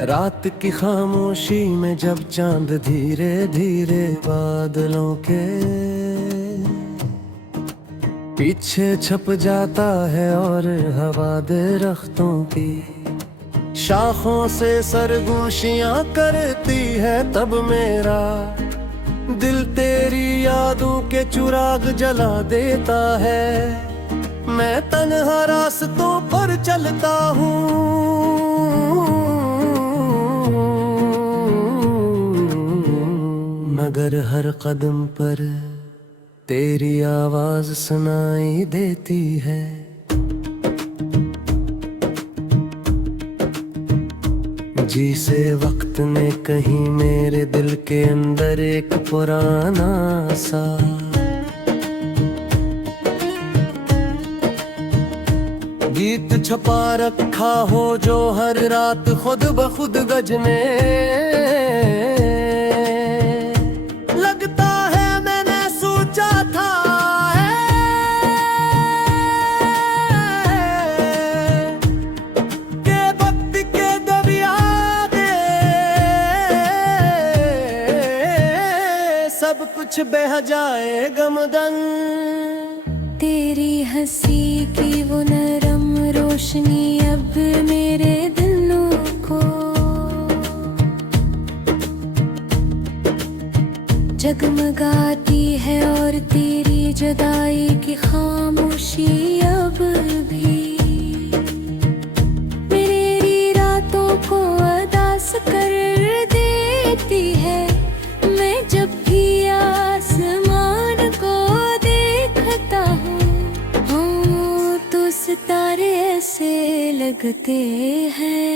रात की खामोशी में जब चांद धीरे धीरे बादलों के पीछे छप जाता है और हवा दरख्तों की शाखों से सरगोशियां करती है, तब मेरा दिल तेरी यादों के चिराग जला देता है। मैं तन्हा रास्तों पर चलता हूँ, मगर हर कदम पर तेरी आवाज सुनाई देती है। जिसे वक्त ने कहीं मेरे दिल के अंदर एक पुराना सा गीत छपा रखा हो, जो हर रात खुद ब खुद गजने लगता है। मैंने सोचा था कि वक्त के दरिया दे सब कुछ बह जाए गमगन। तेरी हंसी की वो नरम रोशनी अब मेरे दिलों को जगमगाती है, और तेरी जुदाई की खामोशी अब भी मेरी रातों को उदास कर देती है। मैं जब भी आसमान को देखता हूँ तो सितारे ऐसे लगते हैं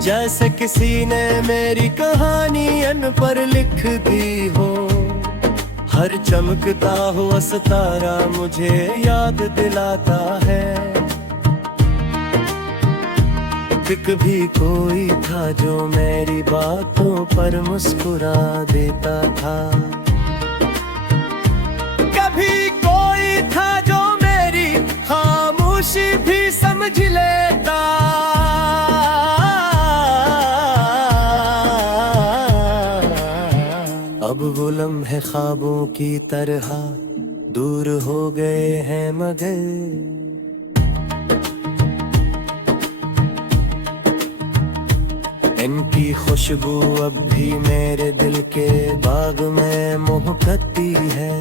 जैसे किसी ने मेरी कहानी अन पर लिख दी हो। हर चमकता हुआ सितारा मुझे याद दिलाता है कि कभी कोई था जो मेरी बातों पर मुस्कुरा देता था। कभी कोई था जो मेरी खामोशी भी समझ लेता। अब वो लम्हे ख्वाबों की तरह दूर हो गए हैं, मगर इनकी खुशबू अब भी मेरे दिल के बाग में महकती है।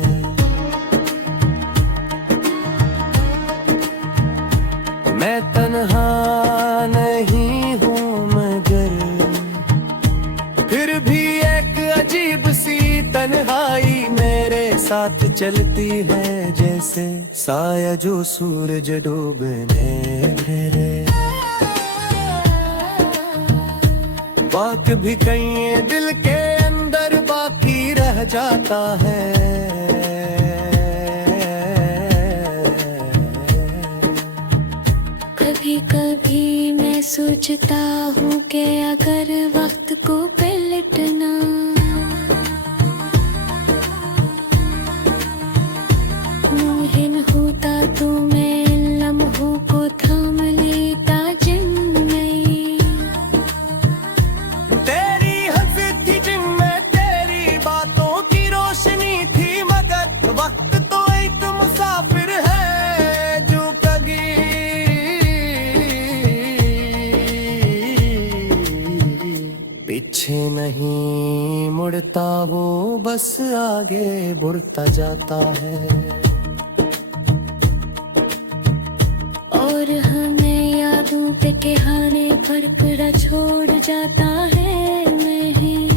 मैं तन्हा नहीं हूँ, मगर फिर भी एक अजीब सी तन्हाई मेरे साथ चलती है, जैसे साया जो सूरज डूबने फिरे। बात भी कहीं दिल के अंदर बाकी रह जाता है। कभी कभी मैं सोचता हूँ कि अगर वक्त को पलटना मुमकिन होता तो मैं इन लम्हों को थाम लेता जिनमें तेरी हंसी थी, जिनमें तेरी बातों की रोशनी थी, मगर वक्त तो एक मुसाफिर है जो कभी पीछे नहीं मुड़ता, वो बस आगे बढ़ता जाता है। और हमें यादों पे कहानी पर पड़ा छोड़ जाता है। नहीं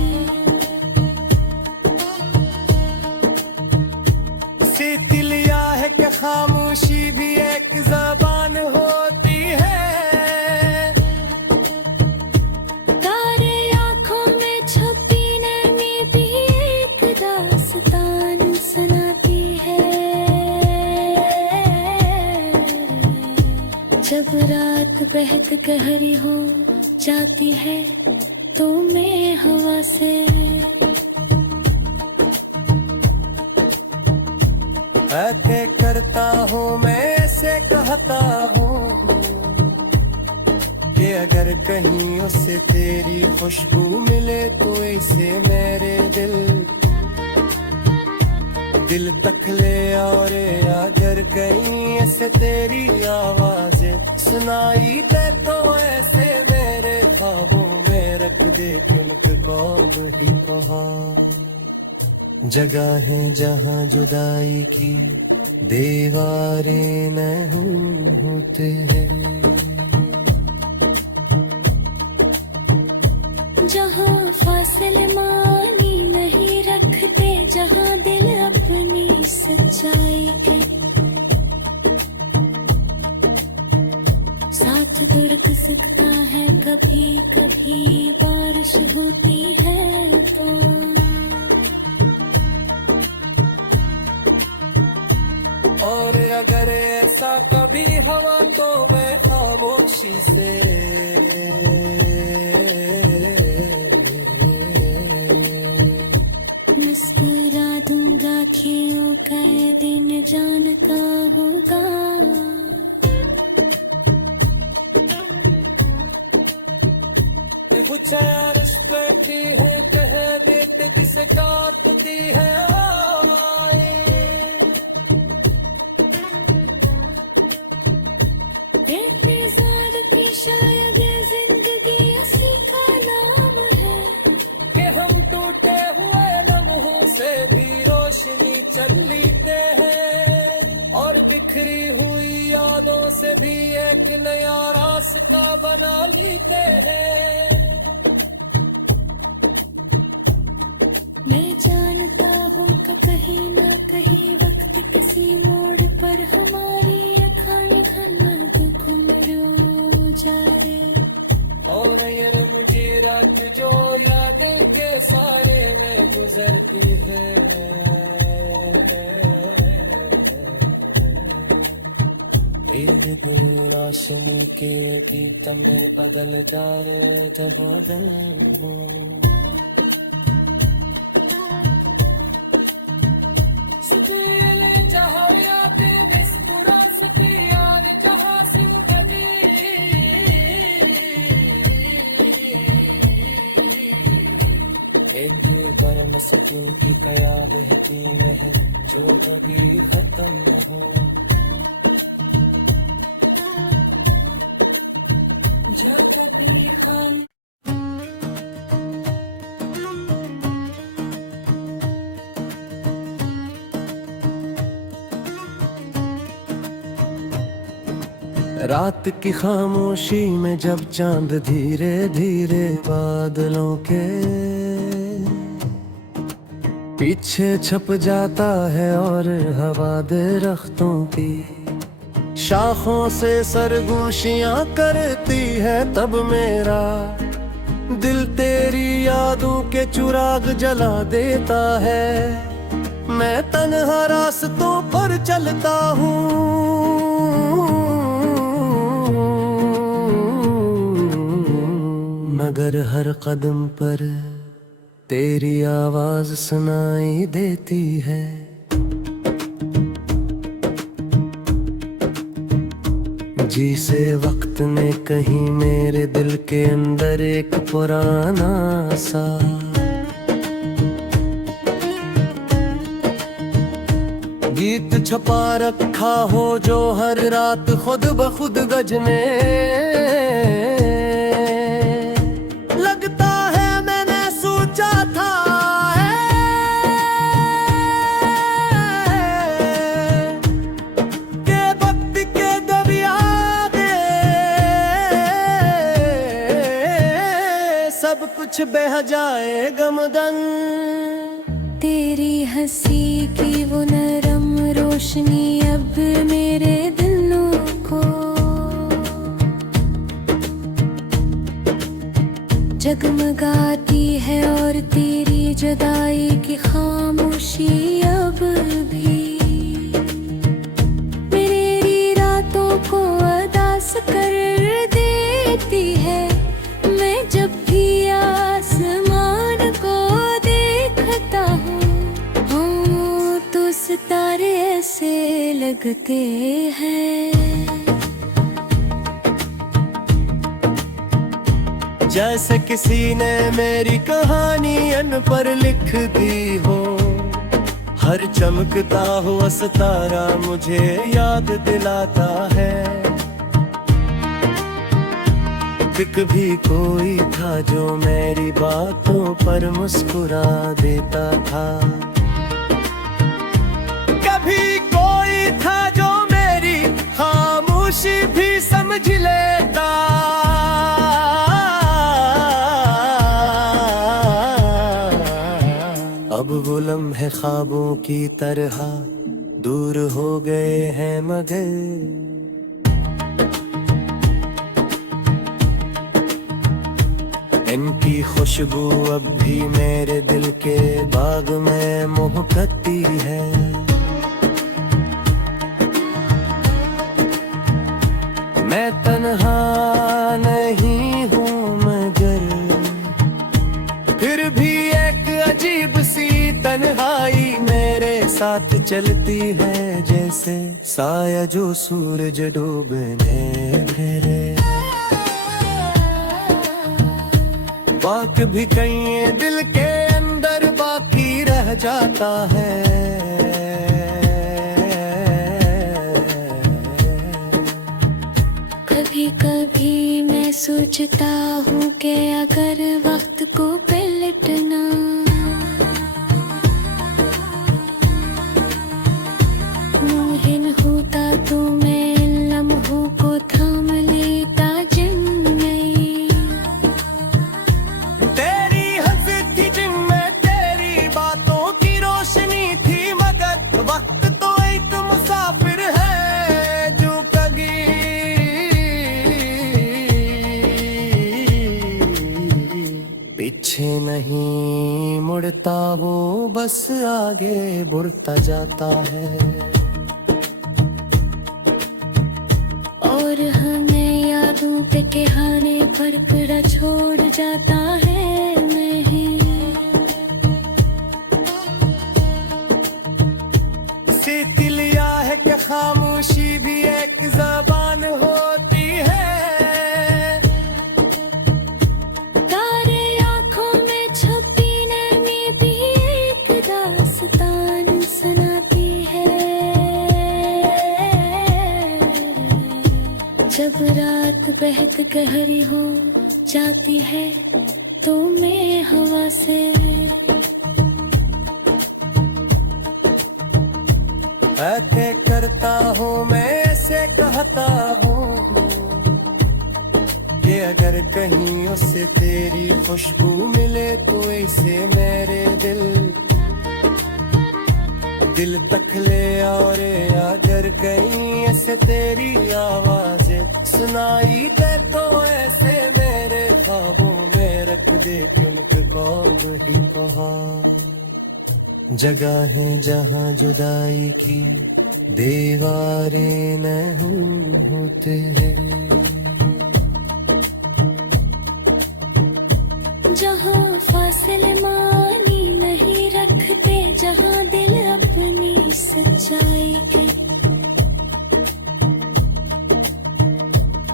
सीख लिया है कि खामोशी भी एक ज़बान होती है। तारे आँखों में छुपी नमी भी एक दास्तान सुनाती है। जब रात बेहद गहरी हो जाती है तो मैं हवा से ऐसे करता हूँ मैं से कहता हूँ कि अगर कहीं उससे तेरी खुशबू मिले तो इसे मेरे दिल तक ले और अगर कहीं ऐसे तेरी आवाज़ें सुनाई दे तो ऐसे मेरे ख्वाबों में रख दे तुमको वही बहार। जगह है जहाँ जुदाई की दीवारें नहीं होते हैं, जहाँ फासले मानी नहीं रखते, जहाँ दिल अपनी सच्चाई के साथ धुड़क सकता है। कभी कभी बारिश होती है तो और अगर ऐसा कभी हुआ तो मैं खामोशी से मुस्कुरा दूंगा, खियों का दिन जानता होगा। कुछ अर्ज करती है, कह देते जिसे काटती है इंतजार की शायद जिंदगी इसी का नाम है कि हम टूटे हुए लम्हों से भी रोशनी चल लेते हैं और बिखरी हुई यादों से भी एक नया रास्ता बना लेते हैं। मैं जानता हूँ कि कहीं ना कहीं वक्त किसी मोड़ पर हमारी अखानी खन्ना घूम जा रे। और यार मुझे रात जो याद के सारे में गुजरती है, तेरे रोशन के गीत में बदल जा रहे जब दिन मसजू की कयाद में है जो कभी खत्म न हो। जगदी खाली रात की खामोशी में जब चांद धीरे धीरे बादलों के पीछे छप जाता है और हवा दरख्तों की शाखों से सरगोशियां करती है, तब मेरा दिल तेरी यादों के चिराग जला देता है। मैं तन्हा रास्तों पर चलता हूँ, मगर हर कदम पर तेरी आवाज सुनाई देती है। जिसे वक्त ने कहीं मेरे दिल के अंदर एक पुराना सा गीत छुपा रखा हो, जो हर रात खुद ब खुद गजने लगता है। मैंने सोचा था कि वक्त के दरिया दे सब कुछ बह जाए गमगन। तेरी हंसी की वो नरम रोशनी अब मेरे दिलों को जगमगाती है, और तेरी जुदाई की खामोशी अब भी मेरी रातों को अदास कर देती है। मैं जब भी आसमान को देखता हूँ तो सितारे ऐसे लगते हैं। जैसे किसी ने मेरी कहानी अन पर लिख दी हो। हर चमकता हुआ सितारा मुझे याद दिलाता है कि कभी कोई था जो मेरी बातों पर मुस्कुरा देता था। कभी कोई था जो मेरी खामोशी भी समझ लेता। अब वो लम्हे ख्वाबों की तरह दूर हो गए हैं मगर इनकी खुशबू अब भी मेरे दिल के बाग में महकती है। मैं तन्हा नहीं हूँ मगर फिर भी एक अजीब सी तन्हाई मेरे साथ चलती है, जैसे साया जो सूरज डूबने मेरे बाक भी कहीं दिल के अंदर बाकी रह जाता है। कभी कभी मैं सोचता हूँ कि अगर वक्त को पलटना मुमकिन होता तो मैं इन लम्हों को थाम लेता जिनमें तेरी हंसी थी जिनमें तेरी बातों की रोशनी थी, मगर वक्त तो एक मुसाफिर है जो कभी पीछे नहीं मुड़ता, वो बस आगे बढ़ता जाता है। और हमें यादों के कहानी पर पूरा छोड़ जाता है नहीं। सीख लिया है कि खामोशी भी एक ज़बान होती है। तारे आँखों में छुपी नमी भी एक दास्तान सुनाती है। जब रात बेहद गहरी हो जाती है तो मैं हवा से ऐसे करता हूँ, मैं ऐसे कहता हूँ कि अगर कहीं उससे तेरी खुशबू मिले तो ऐसे मेरे दिल तक ले। और अगर कहीं ऐसे तेरी आवाज़ें सुनाई दे तो ऐसे मेरे ख्वाबों में रख दे, क्योंकि कौन ही जगह है जहाँ जुदाई की दीवारें नहीं होते हैं। जहाँ फासले मानी नहीं रखते, जहाँ दिल अपनी सच्चाई के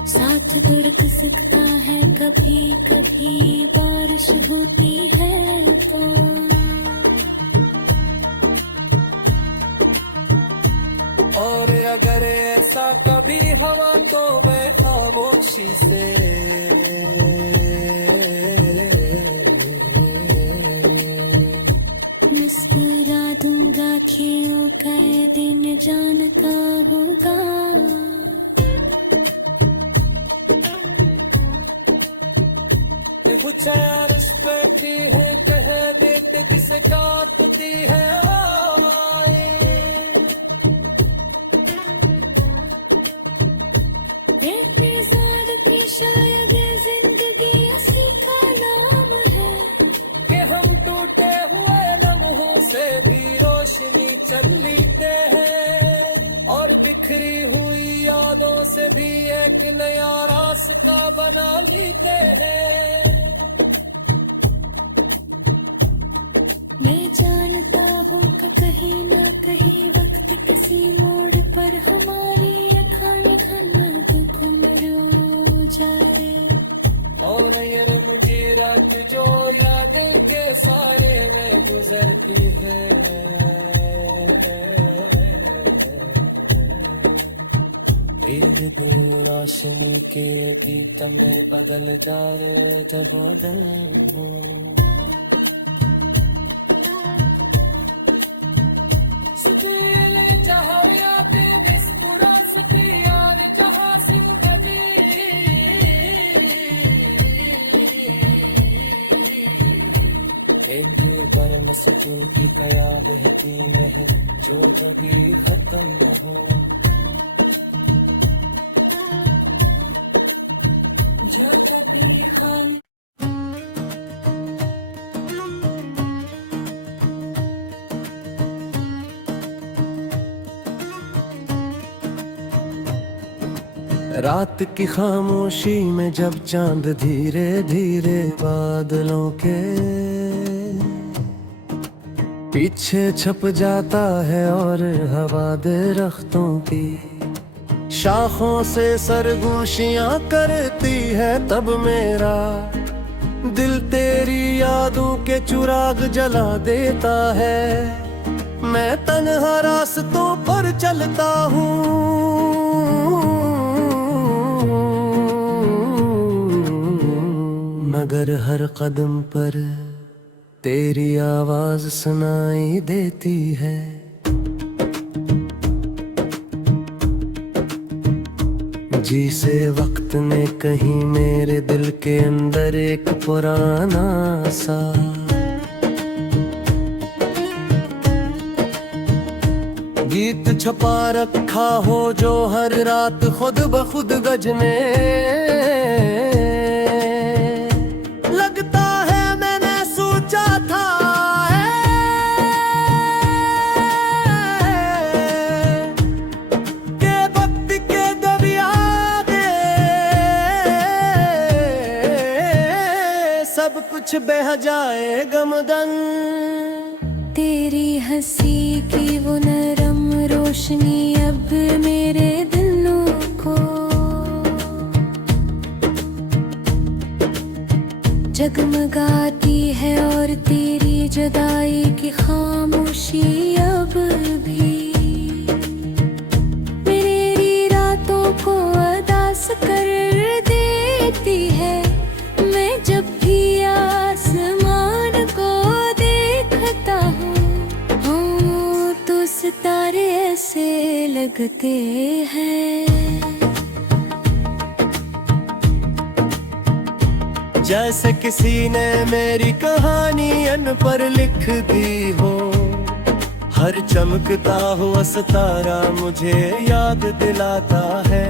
साथ दुर्ग सकता है। कभी कभी बारिश होती है तो और अगर ऐसा कभी हवा तो मैं खामोशी से मुस्कुरा दूंगा, क्यों कह दिन जानता होगा। कुछ रिश्ते है कह देते जिसे काटती है इंतजार की शायद जिंदगी इसी का नाम है कि हम टूटे हुए लम्हों से भी रोशनी चल लेते हैं और बिखरी हुई यादों से भी एक नया रास्ता बना लेते हैं। मैं जानता हूँ कि कहीं ना कहीं वक्त किसी मोड़ पर हमारी अखानी खन्ना घुम रो जाए और मुझे रात जो यादें के सारे में गुजरती है तेरे रोशनी के गीत में बदल जा रे जब दिन सुतेले चाहते मुस्कुरा सुखियार जहां जिंदगी एक बार मसजू की कया बहती में जो जगी खत्म न हो जगी हम रात की खामोशी में जब चांद धीरे धीरे बादलों के पीछे छप जाता है और हवा दरख्तों की शाखों से सरगोशियां करती है तब मेरा दिल तेरी यादों के चिराग जला देता है मैं तन्हा रास्तों पर चलता हूँ मगर हर कदम पर तेरी आवाज सुनाई देती है जिसे वक्त ने कहीं मेरे दिल के अंदर एक पुराना सा गीत छपा रखा हो जो हर रात खुद ब खुद गजने लगता है मैंने सोचा था कि वक्त के दरिया सब कुछ बह जाए गमदन तेरी हंसी की वो नरम रोशनी अब मेरे दिलों को जगमगाती है और तेरी जुदाई की खामोशी अब भी मेरी रातों को उदास कर देती है मैं जब भी आसमान को देखता हूँ तो सितारे ऐसे लगते हैं जैसे किसी ने मेरी कहानी अन पर लिख दी हो हर चमकता हुआ सितारा मुझे याद दिलाता है